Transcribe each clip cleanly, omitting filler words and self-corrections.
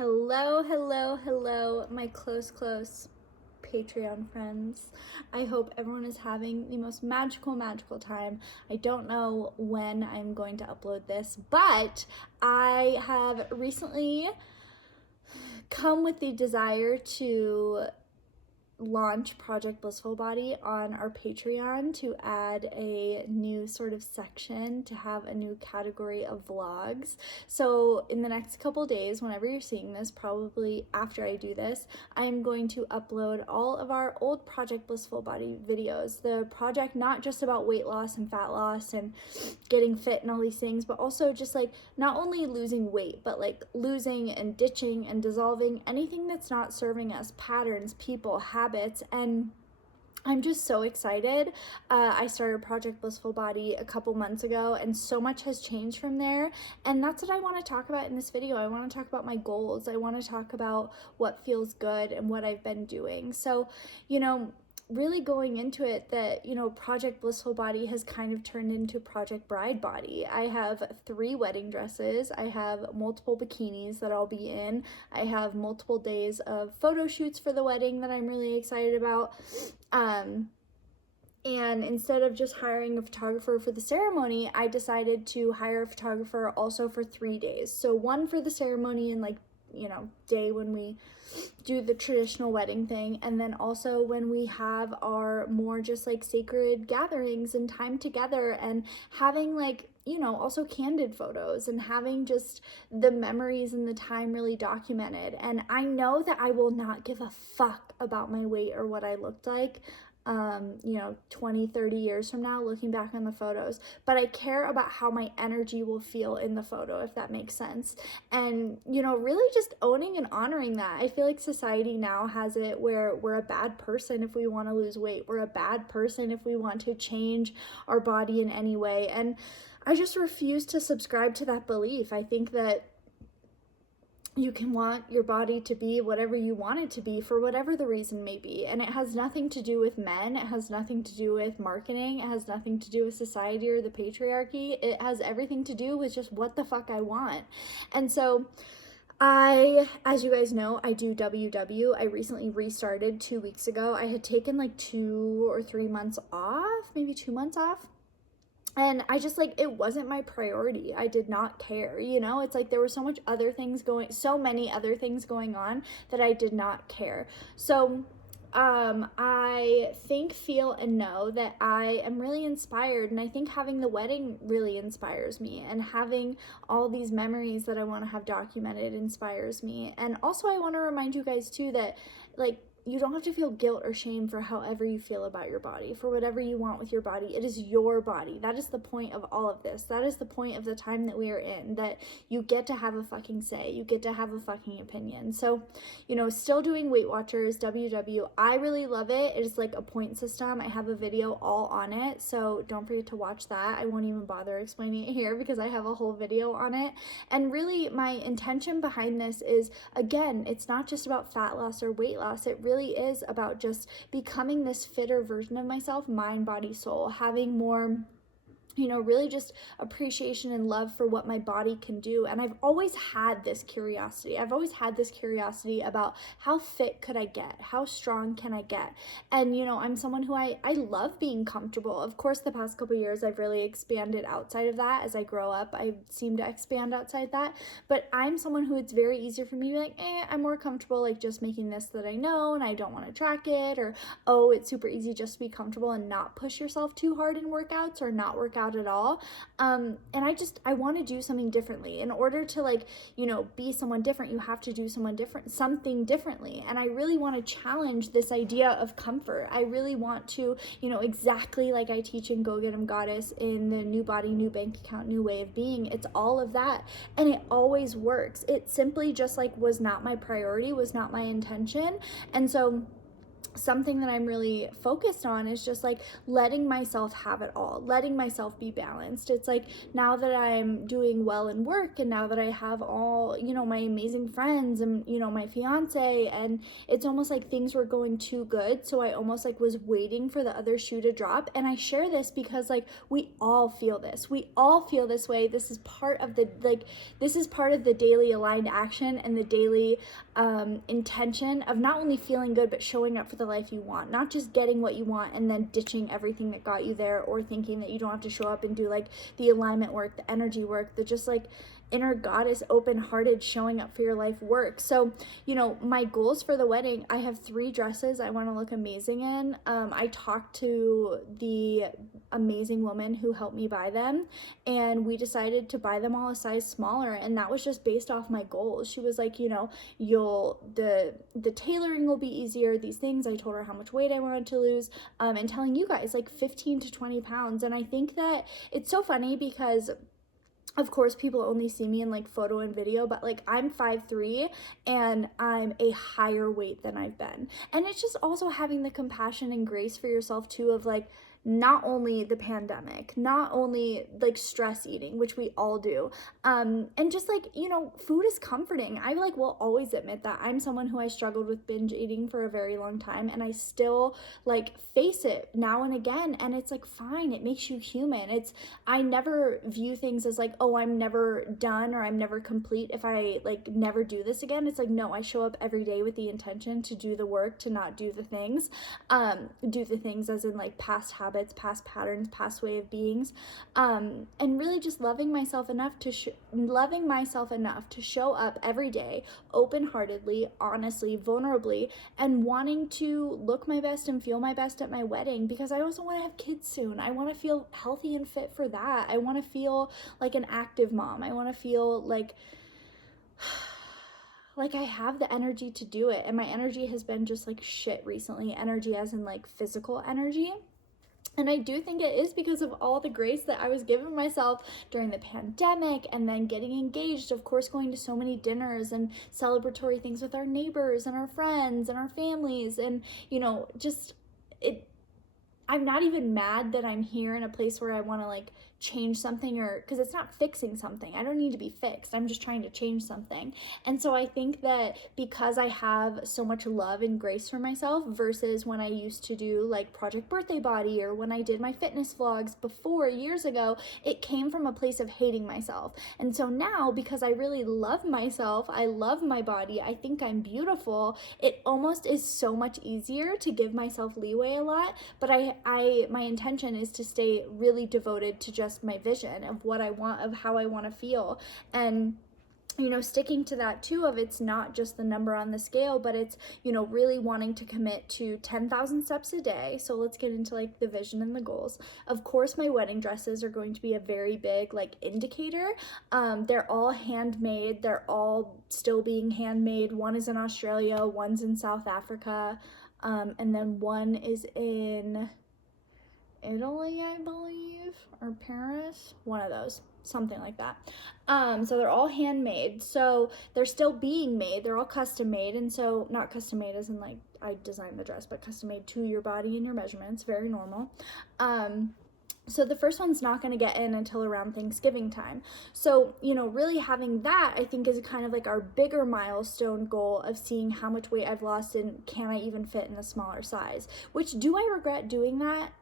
Hello, hello, hello, my close Patreon friends. I hope everyone is having the most magical time. I don't know when I'm going to upload this, but I have recently come with the desire to launch Project Blissful Body on our Patreon, to add a new sort of section, to have a new category of vlogs. So in the next couple days, whenever you're seeing this, probably after I do this, I'm going to upload all of our old Project Blissful Body videos. The project not just about weight loss and fat loss and getting fit and all these things, but also just like not only losing weight, but like losing and ditching and dissolving anything that's not serving us, patterns, people, habits. And I'm just so excited. I started Project Blissful Body a couple months ago, and so much has changed from there. And that's what I want to talk about in this video. I want to talk about my goals. I want to talk about what feels good and what I've been doing. So, really going into it that, Project Blissful Body has kind of turned into Project Bride Body. I have 3 wedding dresses. I have multiple bikinis that I'll be in. I have multiple days of photo shoots for the wedding that I'm really excited about. And instead of just hiring a photographer for the ceremony, I decided to hire a photographer also for 3 days. So one for the ceremony and day when we do the traditional wedding thing, and then also when we have our more just like sacred gatherings and time together, and having also candid photos and having just the memories and the time really documented. And I know that I will not give a fuck about my weight or what I looked like 20, 30 years from now looking back on the photos, but I care about how my energy will feel in the photo, if that makes sense. And really just owning and honoring that. I feel like society now has it where we're a bad person if we want to lose weight, we're a bad person if we want to change our body in any way, and I just refuse to subscribe to that belief. I think that you can want your body to be whatever you want it to be for whatever the reason may be. And it has nothing to do with men. It has nothing to do with marketing. It has nothing to do with society or the patriarchy. It has everything to do with just what the fuck I want. And so as you guys know, I do WW. I recently restarted 2 weeks ago. I had taken like 2 or 3 months off, maybe 2 months off. And I just it wasn't my priority. I did not care, it's like there were so many other things going on that I did not care. So I think, feel, and know that I am really inspired, and I think having the wedding really inspires me, and having all these memories that I want to have documented inspires me. And also I want to remind you guys too that you don't have to feel guilt or shame for however you feel about your body, for whatever you want with your body. It is your body. That is the point of all of this. That is the point of the time that we are in, that you get to have a fucking say. You get to have a fucking opinion. So, still doing Weight Watchers, WW. I really love it. It is like a point system. I have a video all on it, so don't forget to watch that. I won't even bother explaining it here because I have a whole video on it. And really, my intention behind this is, again, it's not just about fat loss or weight loss. It really is about just becoming this fitter version of myself, mind, body, soul, having more really just appreciation and love for what my body can do. And I've always had this curiosity. About how fit could I get? How strong can I get? And, I'm someone who I love being comfortable. Of course, the past couple years, I've really expanded outside of that. As I grow up, I seem to expand outside that. But I'm someone who it's very easy for me to be like, I'm more comfortable just making this that I know, and I don't want to track it, or, oh, it's super easy just to be comfortable and not push yourself too hard in workouts or not work out at all. And I want to do something differently. In order to be someone different, you have to do something differently. And I really want to challenge this idea of comfort. I really want to, exactly like I teach in Go Get 'Em Goddess in the New Body, New Bank Account, New Way of Being. It's all of that. And it always works. It simply just was not my priority, was not my intention. And so something that I'm really focused on is just like letting myself have it all, letting myself be balanced. It's like now that I'm doing well in work and now that I have all, you know, my amazing friends and, you know, my fiance, and it's almost like things were going too good. So I almost like was waiting for the other shoe to drop. And I share this because like we all feel this. We all feel this way. This is part of the, like, this is part of the daily aligned action and the daily intention of not only feeling good, but showing up for the life you want, not just getting what you want and then ditching everything that got you there, or thinking that you don't have to show up and do like the alignment work, the energy work, the just like inner goddess, open-hearted, showing up for your life work. So, you know, my goals for the wedding, I have 3 dresses I want to look amazing in. I talked to the amazing woman who helped me buy them, and we decided to buy them all a size smaller, and that was just based off my goals. She was like, you know, the tailoring will be easier, these things. I told her how much weight I wanted to lose, and telling you guys like 15 to 20 pounds. And I think that it's so funny because of course people only see me in like photo and video, but like I'm 5'3" and I'm a higher weight than I've been. And it's just also having the compassion and grace for yourself too, of like not only the pandemic, not only like stress eating, which we all do, and just like, you know, food is comforting. I like will always admit that I'm someone who I struggled with binge eating for a very long time, and I still like face it now and again, and it's like fine, it makes you human. It's, I never view things as like, oh, I'm never done or I'm never complete if I like never do this again. It's like, no, I show up every day with the intention to do the work, to not do the things, as in like past habits, past patterns, past way of beings, and really just loving myself enough to show up every day open-heartedly, honestly, vulnerably, and wanting to look my best and feel my best at my wedding, because I also want to have kids soon. I want to feel healthy and fit for that. I want to feel like an active mom. I want to feel like I have the energy to do it. And my energy has been just like shit recently. Energy as in like physical energy. And I do think it is because of all the grace that I was giving myself during the pandemic, and then getting engaged, of course, going to so many dinners and celebratory things with our neighbors and our friends and our families. And, you know, just it, I'm not even mad that I'm here in a place where I want to like change something, or because it's not fixing something. I don't need to be fixed. I'm just trying to change something. And so I think that because I have so much love and grace for myself versus when I used to do like Project Birthday Body, or when I did my fitness vlogs before years ago, it came from a place of hating myself. And so now, because I really love myself, I love my body, I think I'm beautiful, it almost is so much easier to give myself leeway a lot. But my intention is to stay really devoted to just my vision of what I want, of how I want to feel. And, you know, sticking to that too, of it's not just the number on the scale, but it's, you know, really wanting to commit to 10,000 steps a day. So let's get into like the vision and the goals. Of course, my wedding dresses are going to be a very big like indicator. They're all handmade. They're all still being handmade. One is in Australia, one's in South Africa, and then one is in Italy, I believe, or Paris, one of those, something like that. So they're all handmade, so they're still being made, they're all custom made. And so not custom made as in like I designed the dress, but custom made to your body and your measurements, very normal. So the first one's not going to get in until around Thanksgiving time. So, you know, really having that, I think, is kind of like our bigger milestone goal of seeing how much weight I've lost and can I even fit in a smaller size. Which, do I regret doing that?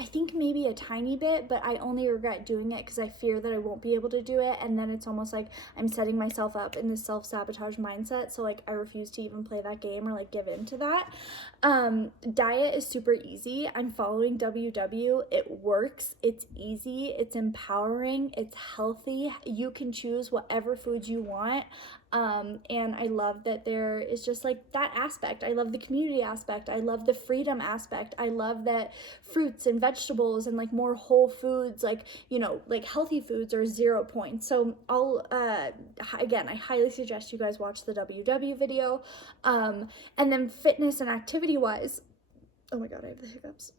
I think maybe a tiny bit, but I only regret doing it because I fear that I won't be able to do it. And then it's almost like I'm setting myself up in this self-sabotage mindset. So like I refuse to even play that game or like give in to that. Diet is super easy. I'm following WW. It works. It's easy. It's empowering. It's healthy. You can choose whatever foods you want. And I love that there is just like that aspect. I love the community aspect. I love the freedom aspect. I love that fruits and vegetables and like more whole foods, like, you know, like healthy foods are 0 points. So I'll, again, I highly suggest you guys watch the WW video. And then fitness and activity wise, oh my God, I have the hiccups.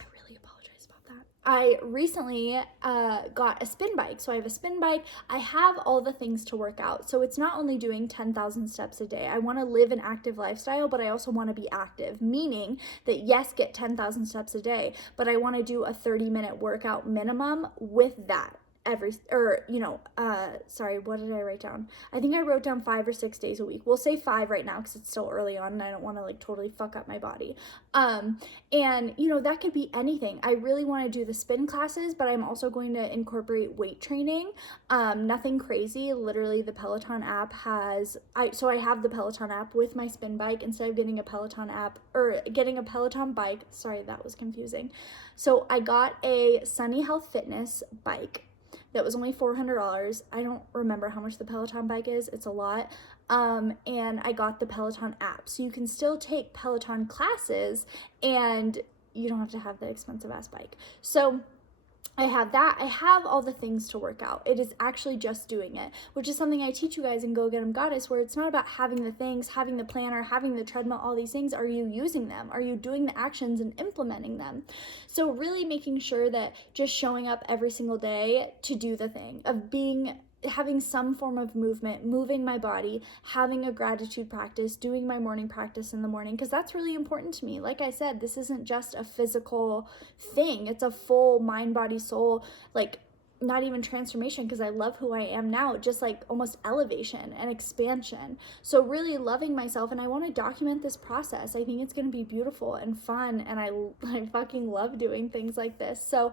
I really apologize about that. I recently got a spin bike. So I have a spin bike. I have all the things to work out. So it's not only doing 10,000 steps a day. I want to live an active lifestyle, but I also want to be active, meaning that yes, get 10,000 steps a day, but I want to do a 30-minute workout minimum with that. Sorry, what did I write down? I think I wrote down 5 or 6 days a week. We'll say 5 right now because it's still early on and I don't want to like totally fuck up my body. And that could be anything. I really want to do the spin classes, but I'm also going to incorporate weight training. Nothing crazy. Literally the Peloton app I have the Peloton app with my spin bike instead of getting a Peloton app or getting a Peloton bike. Sorry, that was confusing. So I got a Sunny Health Fitness bike that was only $400. I don't remember how much the Peloton bike is. It's a lot. And I got the Peloton app. So you can still take Peloton classes and you don't have to have the expensive ass bike. So I have that. I have all the things to work out. It is actually just doing it, which is something I teach you guys in Go Get 'Em Goddess, where it's not about having the things, having the planner, having the treadmill, all these things. Are you using them? Are you doing the actions and implementing them? So really making sure that just showing up every single day to do the thing of having some form of movement, moving my body, having a gratitude practice, doing my morning practice in the morning, because that's really important to me. Like I said, this isn't just a physical thing. It's a full mind, body, soul, like not even transformation, because I love who I am now, just like almost elevation and expansion. So really loving myself, and I want to document this process. I think it's going to be beautiful and fun, and I fucking love doing things like this. So,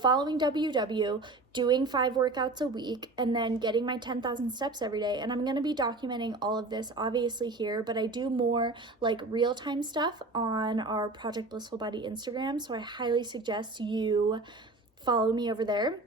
following WW, doing 5 workouts a week, and then getting my 10,000 steps every day. And I'm going to be documenting all of this obviously here, but I do more like real-time stuff on our Project Blissful Body Instagram. So I highly suggest you follow me over there.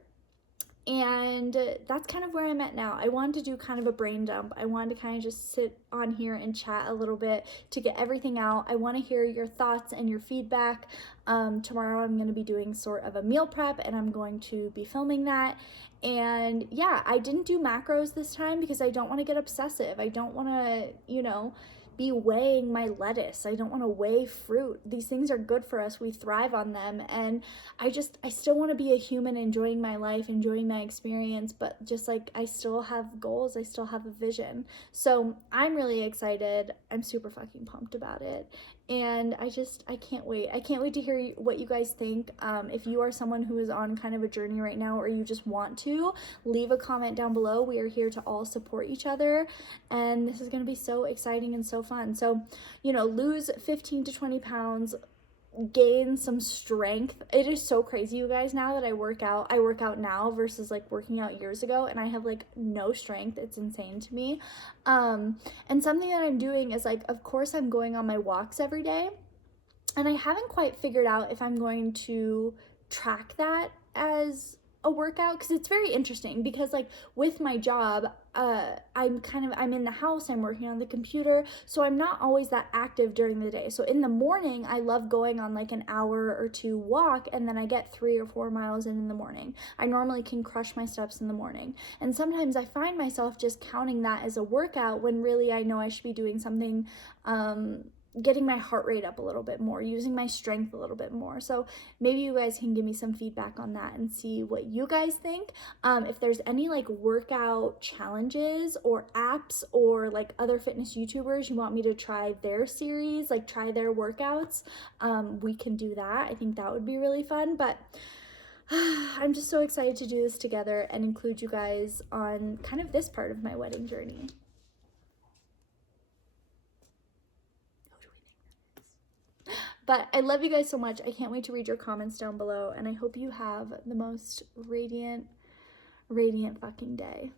And that's kind of where I'm at now. I wanted to do kind of a brain dump. I wanted to kind of just sit on here and chat a little bit to get everything out. I want to hear your thoughts and your feedback. Tomorrow I'm going to be doing sort of a meal prep, and I'm going to be filming that. And yeah, I didn't do macros this time because I don't want to get obsessive. I don't want to, be weighing my lettuce. I don't want to weigh fruit. These things are good for us. We thrive on them. And I still want to be a human, enjoying my life, enjoying my experience, but just like I still have goals. I still have a vision. So I'm really excited. I'm super fucking pumped about it. And I can't wait. I can't wait to hear what you guys think. If you are someone who is on kind of a journey right now, or you just want to, leave a comment down below. We are here to all support each other. And this is going to be so exciting and so fun. So, lose 15 to 20 pounds, gain some strength. It is so crazy, you guys, now that I work out now versus like working out years ago, and I have like no strength. It's insane to me. And something that I'm doing is like, of course I'm going on my walks every day, and I haven't quite figured out if I'm going to track that as a workout, because it's very interesting, because like with my job, I'm in the house, I'm working on the computer, so I'm not always that active during the day. So in the morning, I love going on like an hour or 2 walk, and then I get 3 or 4 miles in the morning. I normally can crush my steps in the morning. And sometimes I find myself just counting that as a workout when really I know I should be doing something, getting my heart rate up a little bit more, using my strength a little bit more. So maybe you guys can give me some feedback on that and see what you guys think. If there's any like workout challenges or apps or like other fitness YouTubers you want me to try their series, like try their workouts, we can do that. I think that would be really fun. But I'm just so excited to do this together and include you guys on kind of this part of my wedding journey. But I love you guys so much. I can't wait to read your comments down below, and I hope you have the most radiant fucking day.